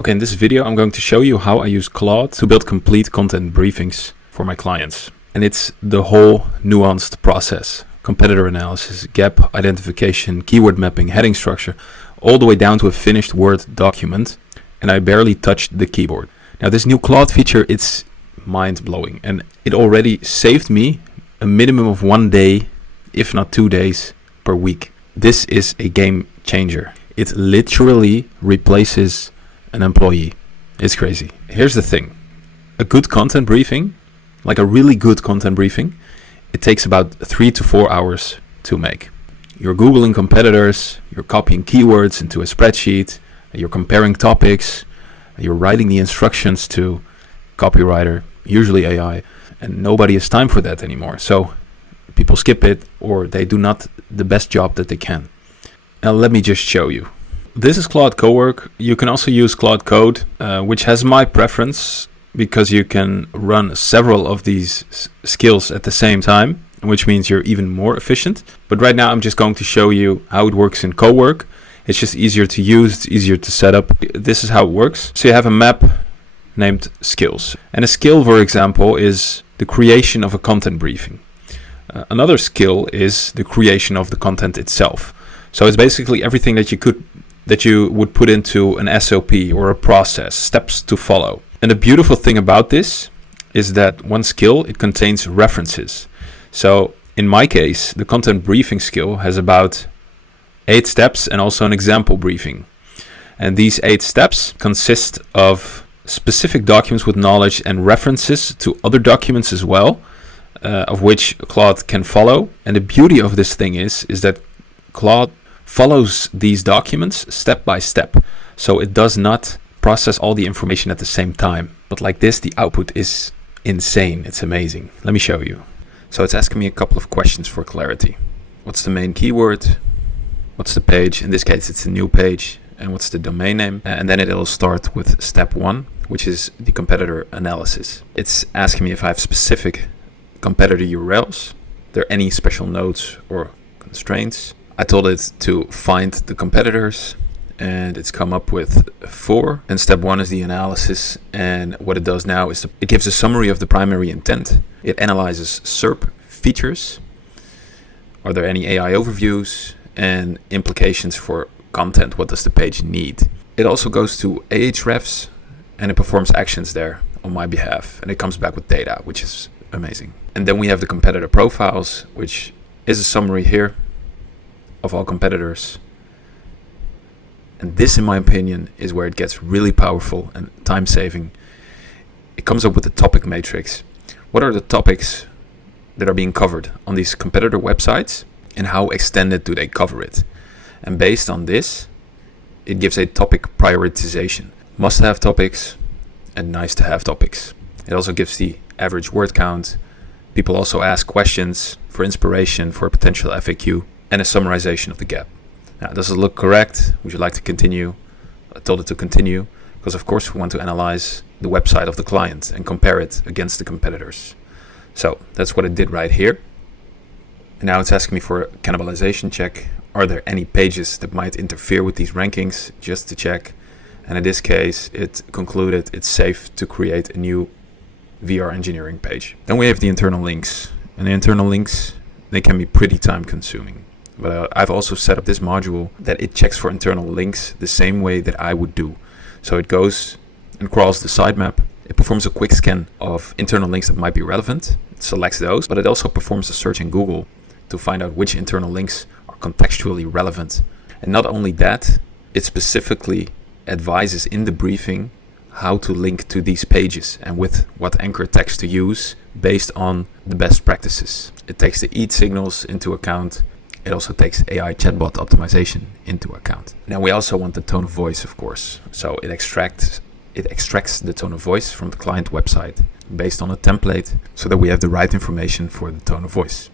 Okay, in this video I'm going to show you how I use Claude to build complete content briefings for my clients. And it's the whole nuanced process. Competitor analysis, gap identification, keyword mapping, heading structure, all the way down to a finished Word document. And I barely touched the keyboard. Now this new Claude feature, it's mind-blowing. And it already saved me a minimum of 1 day, if not 2 days per week. This is a game changer. It literally replaces an employee. It's crazy. Here's the thing. A good content briefing, like a really good content briefing, it takes about 3 to 4 hours to make. You're Googling competitors, you're copying keywords into a spreadsheet, you're comparing topics, you're writing the instructions to copywriter, usually AI, and nobody has time for that anymore. So people skip it or they do not the best job that they can. Now let me just show you. This is Claude Cowork. You can also use Claude Code, which has my preference because you can run several of these skills at the same time, which means you're even more efficient. But right now I'm just going to show you how it works in Cowork. It's just easier to use, it's easier to set up. This is how it works. So you have a map named skills. And a skill, for example, is the creation of a content briefing. Another skill is the creation of the content itself. So it's basically everything that you would put into an SOP or a process, steps to follow. And the beautiful thing about this is that one skill, it contains references. So in my case, the content briefing skill has about 8 steps and also an example briefing. And these 8 steps consist of specific documents with knowledge and references to other documents as well, of which Claude can follow. And the beauty of this thing is that Claude follows these documents step by step. So it does not process all the information at the same time. But like this, the output is insane. It's amazing. Let me show you. So it's asking me a couple of questions for clarity. What's the main keyword? What's the page? In this case, it's a new page. And what's the domain name? And then it'll start with step 1, which is the competitor analysis. It's asking me if I have specific competitor URLs. Are there any special notes or constraints? I told it to find the competitors and it's come up with 4. And step 1 is the analysis. And what it does now is it gives a summary of the primary intent. It analyzes SERP features. Are there any AI overviews and implications for content? What does the page need? It also goes to Ahrefs and it performs actions there on my behalf. And it comes back with data, which is amazing. And then we have the competitor profiles, which is a summary here of all competitors. And this, in my opinion, is where it gets really powerful and time-saving. It comes up with the topic matrix. What are the topics that are being covered on these competitor websites and how extended do they cover it? And based on this, it gives a topic prioritization. Must-have topics and nice-to-have topics. It also gives the average word count. People also ask questions for inspiration for a potential FAQ and a summarization of the gap. Now, does it look correct? Would you like to continue? I told it to continue because, of course, we want to analyze the website of the client and compare it against the competitors. So that's what it did right here. And now it's asking me for a cannibalization check. Are there any pages that might interfere with these rankings? Just to check. And in this case, it concluded it's safe to create a new VR engineering page. Then we have the internal links. And the internal links, they can be pretty time consuming. But I've also set up this module that it checks for internal links the same way that I would do. So it goes and crawls the sitemap. It performs a quick scan of internal links that might be relevant. It selects those, but it also performs a search in Google to find out which internal links are contextually relevant. And not only that, it specifically advises in the briefing how to link to these pages and with what anchor text to use based on the best practices. It takes the EAT signals into account. It also takes AI chatbot optimization into account. Now we also want the tone of voice, of course. So it extracts the tone of voice from the client website based on a template so that we have the right information for the tone of voice.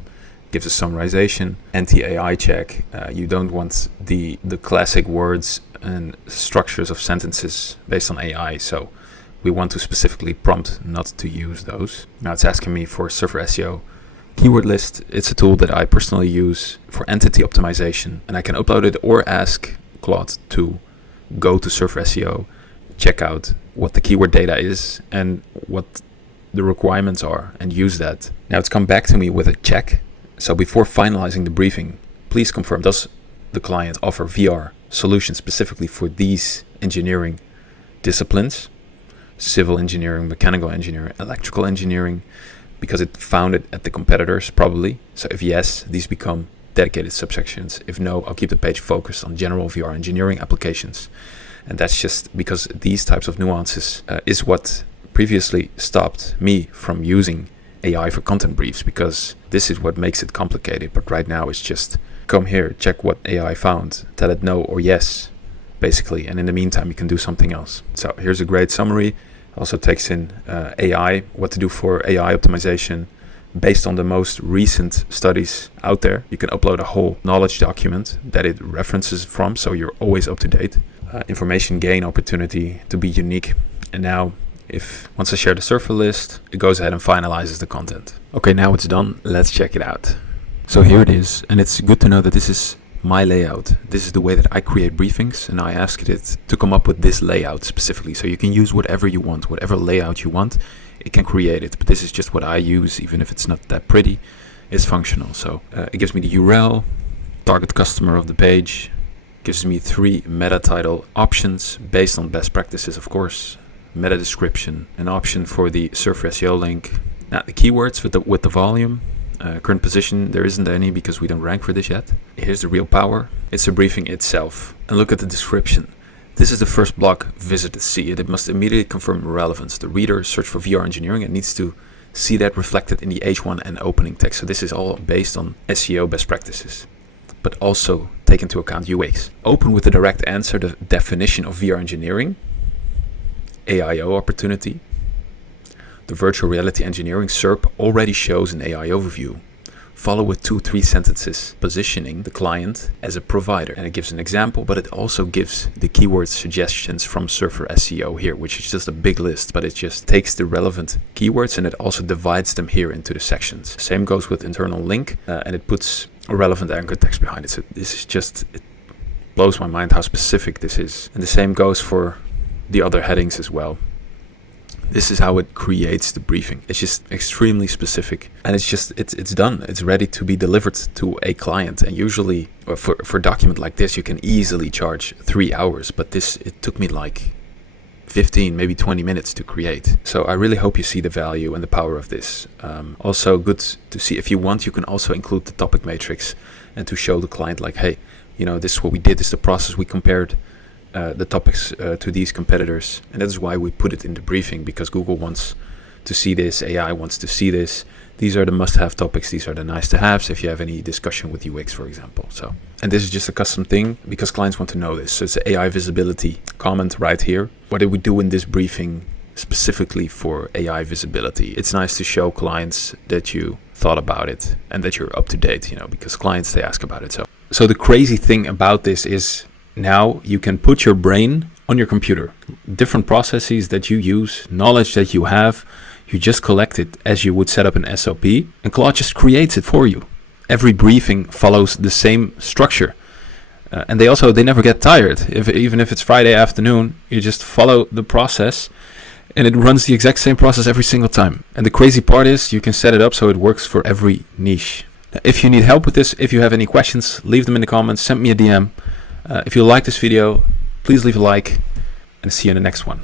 It gives a summarization, anti-AI check. You don't want the classic words and structures of sentences based on AI. So we want to specifically prompt not to use those. Now it's asking me for server SEO. Keyword list, it's a tool that I personally use for entity optimization, and I can upload it or ask Claude to go to server SEO, check out what the keyword data is and what the requirements are and use that. Now it's come back to me with a check. So before finalizing the briefing, please confirm, does the client offer VR solutions specifically for these engineering disciplines? Civil engineering, mechanical engineering, electrical engineering, because it found it at the competitors probably. So if yes, these become dedicated subsections. If no, I'll keep the page focused on general VR engineering applications. And that's just because these types of nuances is what previously stopped me from using AI for content briefs, because this is what makes it complicated. But right now it's just come here, check what AI found, tell it no or yes, basically. And in the meantime, you can do something else. So here's a great summary. Also takes in AI, what to do for AI optimization based on the most recent studies out there. You can upload a whole knowledge document that it references from, so you're always up to date. Information gain opportunity to be unique. And now, once I share the surfer list, it goes ahead and finalizes the content. Okay, now it's done. Let's check it out. So here it is, and it's good to know that this is my layout. This is the way that I create briefings, and I asked it to come up with this layout specifically. So you can use whatever you want, whatever layout you want, it can create it. But this is just what I use, even if it's not that pretty, it's functional. So it gives me the URL, target customer of the page, gives me 3 meta title options based on best practices, of course, meta description, an option for the Surfer SEO link. Now the keywords with the volume. Current position, there isn't any because we don't rank for this yet. Here's the real power. It's a briefing itself. And look at the description. This is the first block visited. See it. It must immediately confirm relevance. The reader search for VR engineering and needs to see that reflected in the H1 and opening text. So this is all based on SEO best practices, but also take into account UX. Open with the direct answer, the definition of VR engineering, AIO opportunity. The virtual reality engineering SERP already shows an AI overview. Follow with 2-3 sentences positioning the client as a provider. And it gives an example, but it also gives the keyword suggestions from Surfer SEO here, which is just a big list, but it just takes the relevant keywords and it also divides them here into the sections. Same goes with internal link, and it puts a relevant anchor text behind it. So this is just, it blows my mind how specific this is. And the same goes for the other headings as well. This is how it creates the briefing. It's just extremely specific, and it's done. It's ready to be delivered to a client. And usually for a document like this, you can easily charge 3 hours, but it took me like 15, maybe 20 minutes to create. So I really hope you see the value and the power of this. Also good to see, if you want, you can also include the topic matrix and to show the client like, hey, this is what we did, this is the process we compared the topics to these competitors. And that's why we put it in the briefing, because Google wants to see this, AI wants to see this. These are the must-have topics, these are the nice-to-haves if you have any discussion with UX, for example. So, and this is just a custom thing because clients want to know this. So it's the AI visibility comment right here. What did we do in this briefing specifically for AI visibility? It's nice to show clients that you thought about it and that you're up to date, because clients, they ask about it. So the crazy thing about this is, now you can put your brain on your computer. Different processes that you use, knowledge that you have, you just collect it as you would set up an SOP, and Claude just creates it for you. Every briefing follows the same structure. And they never get tired. Even if it's Friday afternoon, you just follow the process and it runs the exact same process every single time. And the crazy part is you can set it up so it works for every niche. If you need help with this, if you have any questions, leave them in the comments, send me a DM. If you like this video, please leave a like, and see you in the next one.